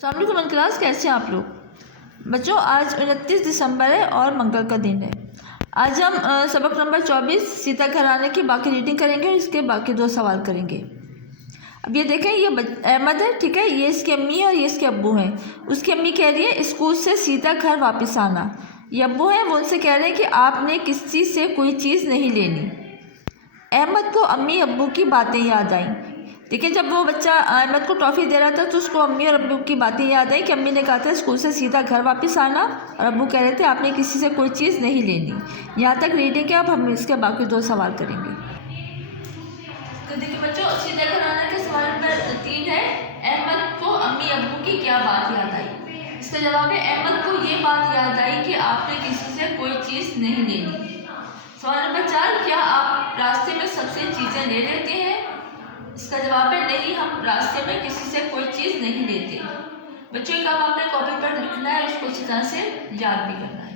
अस्सलाम क्लास, कैसे हैं आप लोग बच्चों। आज 29 दिसंबर है और मंगल का दिन है। आज हम सबक नंबर 24 सीता घर आने की बाकी रीडिंग करेंगे और इसके बाकी 2 सवाल करेंगे। अब ये देखें, ये अहमद है, ठीक है, ये इसकी अम्मी है और ये इसके अब्बू हैं। उसकी अम्मी कह रही है स्कूल से सीधा घर वापस आना। ये अब्बू हैं, वो उनसे कह रहे हैं कि आपने किसी से कोई चीज़ नहीं लेनी। अहमद को अम्मी अब्बू की बातें याद आईं। देखिए, जब वो बच्चा अहमद को टॉफ़ी दे रहा था तो उसको अम्मी और अब्बू की बातें याद आई कि अम्मी ने कहा था स्कूल से सीधा घर वापस आना, और अब्बू कह रहे थे आपने किसी से कोई चीज़ नहीं लेनी। यहाँ तक रीडिंग है। अब हम इसके बाकी 2 सवाल करेंगे। तो देखिए बच्चों, सीधा घर आने के सवाल नंबर 3 है, अहमद को अम्मी अब्बू की क्या बात याद आई। इसका जवाब है अहमद को ये बात याद आई कि आपने किसी से कोई चीज़ नहीं लेनी। सवाल नंबर 4, क्या आप रास्ते में सबसे चीज़ें ले लेते हैं। इसका जवाब है नहीं, हम रास्ते में किसी से कोई चीज़ नहीं लेते। बच्चों, एक काम आपने कॉपी पर लिखना है, उसको अच्छी तरह से याद भी करना है।